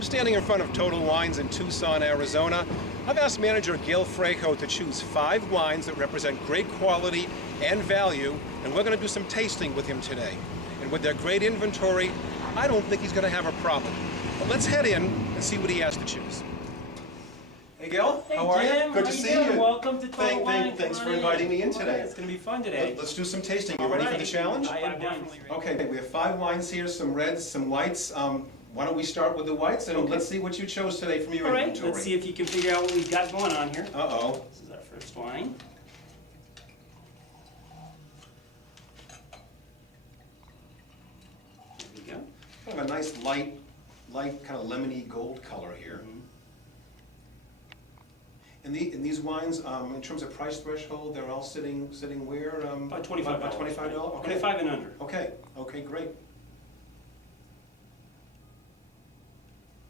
I'm standing in front of Total Wines in Tucson, Arizona. I've asked manager Gil Frejo to choose 5 wines that represent great quality and value, and we're going to do some tasting with him today. And with their great inventory, I don't think he's going to have a problem. But let's head in and see what he has to choose. Hey Gil, hey, how are Jim, you? Good to see you. Welcome to Total Wine. Thanks for inviting me in today. It's going to be fun today. Let's do some tasting. You ready for the challenge? I am definitely ready. Okay, we have 5 wines here, some reds, some whites. Why don't we start with the whites, and let's see what you chose today from your inventory. All right, let's see if you can figure out what we've got going on here. Uh-oh. This is our first wine. There we go. Kind of a nice light kind of lemony gold color here. And these wines, in terms of price threshold, they're all sitting where? About $25. About $25? Okay. 25 and under. Okay, great.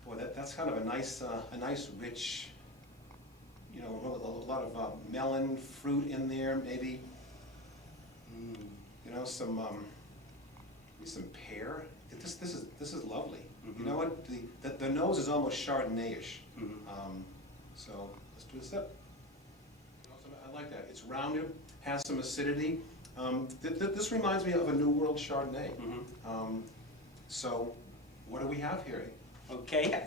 Boy, that's kind of a nice rich, you know, a lot of melon fruit in there, maybe. You know, some pear. This is lovely. You know what? The nose is almost Chardonnay-ish. So let's do a sip. I like that. It's rounded, has some acidity. This reminds me of a New World Chardonnay. So what do we have here? Okay,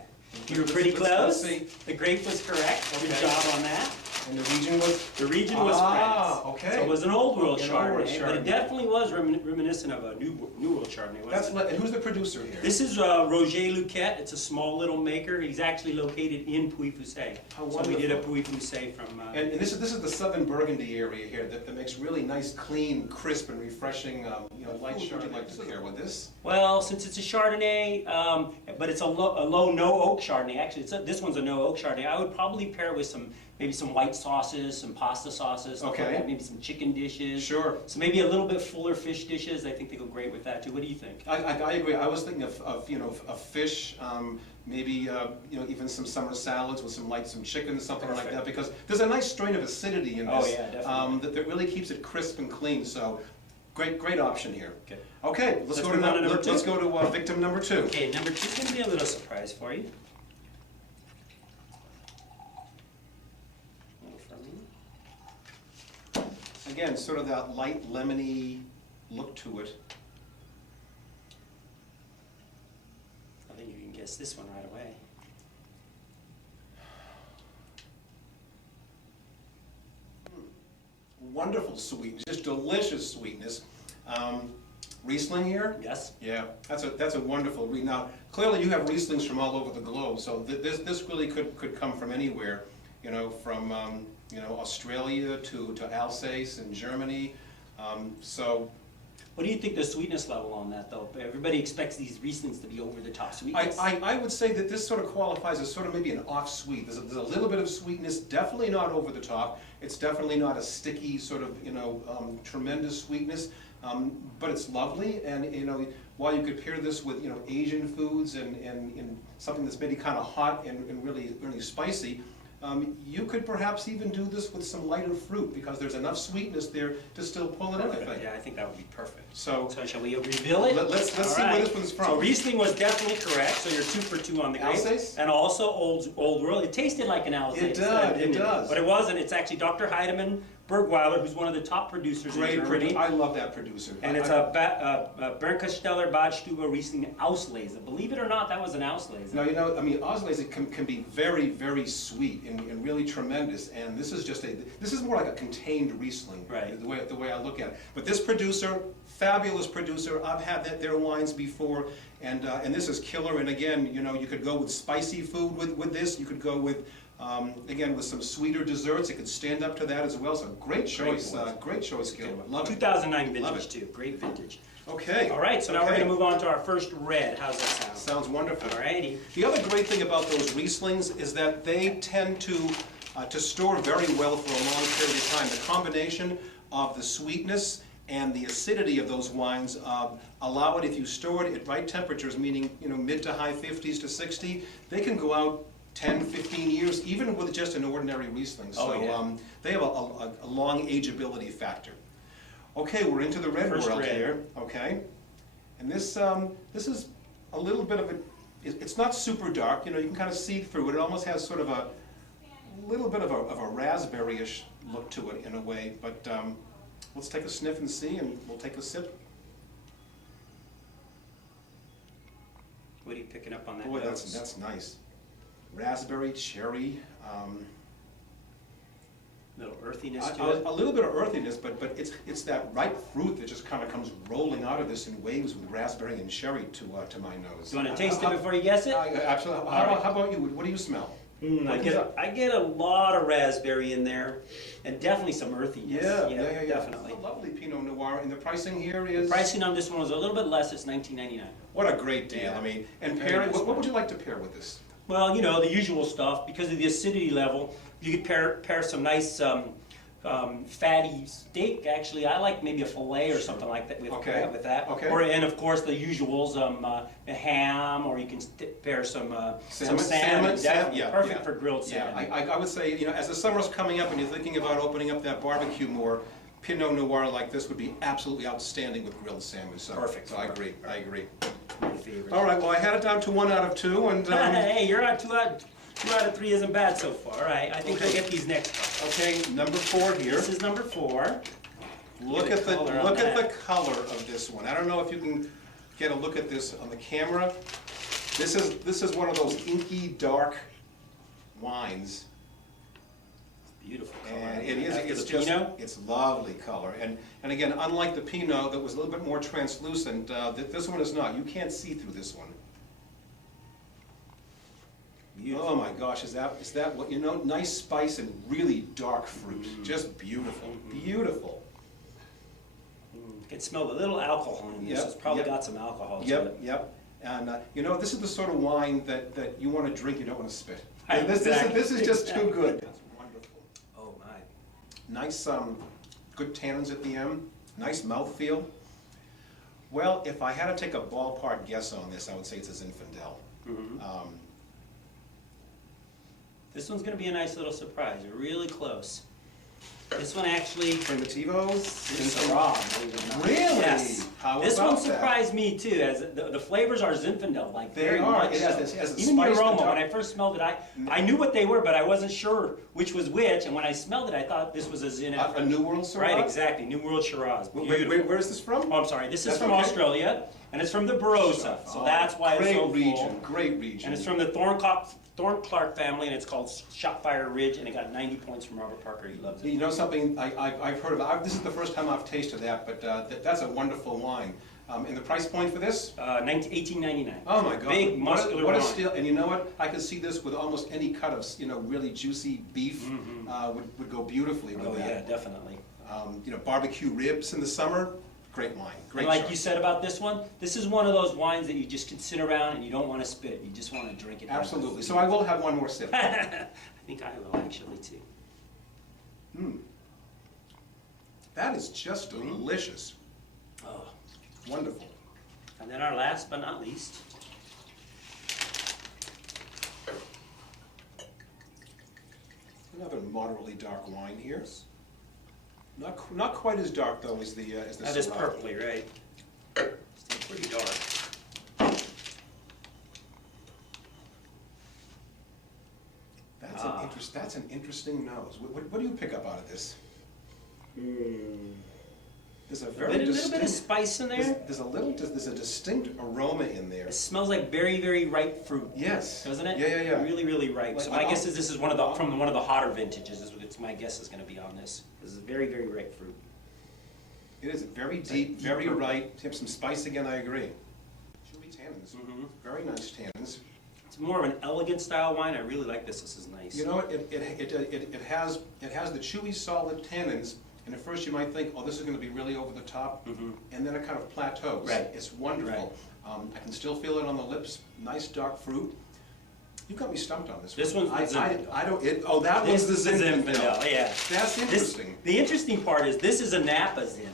you were pretty close. Let's see. The grape was correct. Good job on that. And the region was? The region was France. Okay. So it was an Old World Chardonnay, but it Chardonnay. definitely was reminiscent of a New World Chardonnay. And who's the producer here? This is Roger Luquette. It's a small little maker. He's actually located in Puy-Foussay. How so we did a Puy-Foussay from... and this is the southern Burgundy area here that makes really nice, clean, crisp, and refreshing, you know, light Chardonnay. Would you like to pair with this? Well, since it's a Chardonnay, but it's a low no-oak Chardonnay. Actually, this one's a no-oak Chardonnay. I would probably pair it with maybe some white sauces, some pasta sauces, stuff like that, maybe some chicken dishes. Sure. So maybe a little bit fuller fish dishes. I think they go great with that too. What do you think? I agree. I was thinking of you know, of fish, maybe you know, even some summer salads with some chicken, something like that, because there's a nice strain of acidity in this. Oh yeah, definitely. That really keeps it crisp and clean. So great option here. Okay. Let's go to victim number 2. Okay, number 2 is going to be a little surprise for you. Again, sort of that light lemony look to it. I think you can guess this one right away. Wonderful sweetness, just delicious sweetness. Riesling here? Yes. Yeah, that's a wonderful Riesling. Now, clearly you have Rieslings from all over the globe, so this really could come from anywhere. You know, from you know, Australia to Alsace and Germany. So. What do you think the sweetness level on that, though? Everybody expects these Rieslings to be over the top sweetness. I would say that this sort of qualifies as sort of maybe an off sweet. There's a little bit of sweetness, definitely not over the top. It's definitely not a sticky sort of, you know, tremendous sweetness. But it's lovely, and you know, while you could pair this with, you know, Asian foods and something that's maybe kind of hot and really spicy. You could perhaps even do this with some lighter fruit, because there's enough sweetness there to still pull it in, I think. Yeah, I think that would be perfect. So shall we reveal it? Let's see where this one's from. So Riesling was definitely correct, so you're 2 for 2 on the grape. Alsace? And also Old World. It tasted like an Alsace. It does. But it wasn't. It's actually Dr. Heidemann Bergweiler, who's one of the top producers in Germany. I love that producer. And it's a Bernkasteller Badstube Riesling Auslese. Believe it or not, that was an Auslese. No, you know, I mean, Auslese can be very, very sweet and really tremendous. And this is this is more like a contained Riesling, right? The way I look at it. But this producer, fabulous producer. I've had their wines before, and this is killer. And again, you know, you could go with spicy food with this. You could go with again, with some sweeter desserts. It could stand up to that as well. So great choice, great choice, Gil. Love it. 2009 vintage too. Great vintage. Okay. All right, so now we're going to move on to our first red. How's that sound? Sounds wonderful. All righty. The other great thing about those Rieslings is that they tend to store very well for a long period of time. The combination of the sweetness and the acidity of those wines allow it, if you store it at right temperatures, meaning, you know, mid to high 50s to 60, they can go out 10, 15 years, even with just an ordinary Riesling. So they have a long ageability factor. Okay, we're into the red world here. Okay, and this is a little bit of it's not super dark, you know, you can kind of see through it. It almost has sort of a little bit of a raspberry-ish look to it in a way, but let's take a sniff and see, and we'll take a sip. What are you picking up on that Boy, nose? that's nice. Raspberry, cherry, Little earthiness to it. a little bit of earthiness, but it's that ripe fruit that just kind of comes rolling out of this in waves with raspberry and cherry to my nose. You want to taste it before you guess it? Absolutely. How about you? What do you smell? I get a lot of raspberry in there, and definitely some earthiness. Yeah. Definitely. It's a lovely Pinot Noir, and the pricing here is? The pricing on this one was a little bit less. It's $19.99. What a great deal. Yeah. I mean, and Very pair it. nice What one. would you like to pair with this? Well, you know, the usual stuff. Because of the acidity level, you could pair some nice fatty steak. Actually, I like maybe a fillet or something like that with that. Okay. And of course the usuals, a ham, or you can pair some salmon. Definitely perfect for grilled salmon. I would say, you know, as the summer's coming up and you're thinking about opening up that barbecue more, Pinot Noir like this would be absolutely outstanding with grilled salmon. So, Perfect. So I agree. My favorite. All right. Well, I had it down to 1 out of 2, and Hey, you're on 2 out of 3 isn't bad so far. All right, I think Okay. we'll get these next couple. okay, number 4 here. This is number 4. Look Get at a the color on that. color of this one. I don't know if you can get a look at this on the camera. This is one of those inky dark wines, Beautiful color. and it is After it's the just Pinot. it's lovely color. And again, unlike the Pinot that was a little bit more translucent, this one is not. You can't see through this one. Beautiful. Oh my gosh, is that what you know? Nice spice and really dark fruit. Just beautiful, beautiful. You can smell the little alcohol in this. Yep, It's probably yep. got some alcohol to Yep, it. yep. And you know, this is the sort of wine that you want to drink, you don't want to spit. Right, This is just exactly. too good. That's wonderful. Oh my. Nice, good tannins at the end. Nice mouthfeel. Well, if I had to take a ballpark guess on this, I would say it's a Zinfandel. This one's going to be a nice little surprise. You're really close. This one actually Primitivo. is Syrah, believe it or not. Really? Yes. How This about one that? surprised me too, as the flavors are Zinfandel, like They very are. much It has so. this- it has the Even the spice, the aroma, dark- when I first smelled it, I knew what they were, but I wasn't sure which was which, and when I smelled it, I thought this was a Zin. A New World Syrah? Right, exactly. New World Shiraz. Where is this from? Oh, I'm sorry. This is That's from okay. Australia, and it's from the Barossa, so that's why it's so Great region, full. great region. And it's from the Thorn-Clark family, and it's called Shotfire Ridge, and it got 90 points from Robert Parker. He loves it. You know something, I've heard of, this is the first time I've tasted that, but that's a wonderful wine. And the price point for this? 1899. Oh my God. Big, muscular what a wine. steal. And you know what? I could see this with almost any cut of, you know, really juicy beef would go beautifully with Oh that. yeah, definitely. You know, barbecue ribs in the summer, great wine, great And like choice. you said about this one, this is one of those wines that you just can sit around and you don't want to spit. You just want to drink it. Absolutely. So I will have one more sip. I think I will actually too. That is just delicious. Oh. Wonderful. And then our last but not least. Another moderately dark wine here. Not quite as dark though as the That is Syrah. purpley, right? Still pretty dark. That's an interesting nose. What do you pick up out of this? There's a very Little bit distinct. of spice in there. There's a distinct aroma in there. It smells like very, very ripe fruit. Yes. Doesn't it? Yeah. Really, really ripe. So Like- my guess is this is one of the hotter vintages. It's my guess is going to be on this. This is very, very ripe fruit. It is very deep, very ripe. Have some spice again. I agree. Chewy tannins. Very nice tannins. It's more of an elegant style wine. I really like this. This is nice. You know, it has the chewy, solid tannins. And at first you might think, oh, this is going to be really over the top, and then it kind of plateaus. Right. It's wonderful. I can still feel it on the lips. Nice dark fruit. You got me stumped on this. This one. one's the Zinfandel. I don't. Oh, that one's the Zinfandel. Yeah. That's interesting. The interesting part is this is a Napa Zin.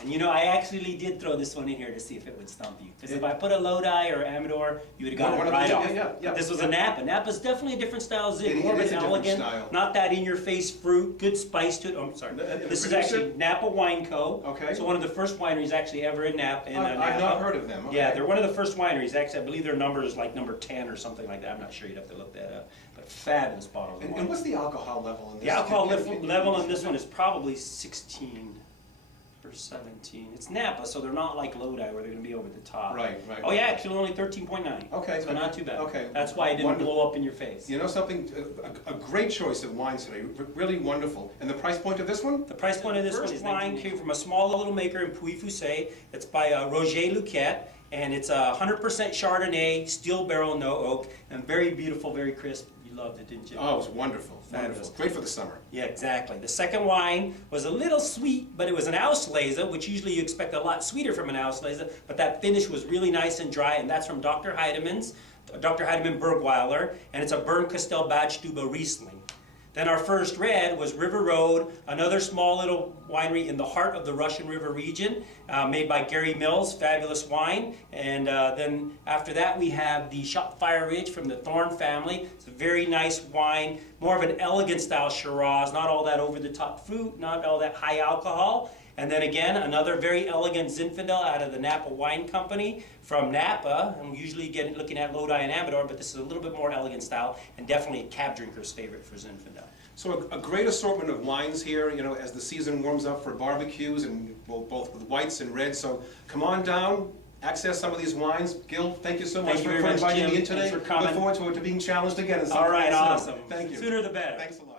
And you know, I actually did throw this one in here to see if it would stump you. Because if I put a Lodi or Amador, you would have got it right off. Yeah. This was a Napa. Napa's definitely a different style Zin. More of is an a different elegant, style. not that in-your-face fruit, good spice to it. Oh, I'm sorry. This is actually Napa Wine Co. Okay. So one of the first wineries actually ever in Napa. I've not heard of them. Okay. Yeah, they're one of the first wineries. Actually, I believe their number is like number 10 or something like that. I'm not sure. You'd have to look that up. But fabulous bottles of wine. And what's the alcohol level in this? The alcohol level on this one is probably 16 or 17. It's Napa, so they're not like Lodi where they're going to be over the top. Right. Oh yeah, actually only 13.9. Okay. So not too bad. Okay. That's why it didn't blow up in your face. You know something? A great choice of wines today. Really wonderful. And the price point of this one? The price point of this one is wine came from a small little maker in Puy-Foussay. It's by Roger Luquette. And it's 100% Chardonnay, steel barrel, no oak, and very beautiful, very crisp. You loved it, didn't you? Oh, it was wonderful. Fabulous. Wonderful. Great for the summer. Yeah, exactly. The second wine was a little sweet, but it was an Auslese, which usually you expect a lot sweeter from an Auslese, but that finish was really nice and dry, and that's from Dr. Heidemann Bergweiler, and it's a Bernkastel Badstube Riesling. Then our first red was River Road, another small little winery in the heart of the Russian River region, made by Gary Mills, fabulous wine. And then after that we have the Shopfire Ridge from the Thorn family. It's a very nice wine, more of an elegant style Shiraz, not all that over-the-top fruit, not all that high alcohol. And then again, another very elegant Zinfandel out of the Napa Wine Company from Napa. And we usually get looking at Lodi and Amador, but this is a little bit more elegant style and definitely a cab drinker's favorite for Zinfandel. So a great assortment of wines here, you know, as the season warms up for barbecues and both with whites and reds. So come on down, access some of these wines. Gil, thank you so much for inviting me in today. Thanks for coming. Look forward to being challenged again. All right, awesome. Thank you. Sooner the better. Thanks a lot.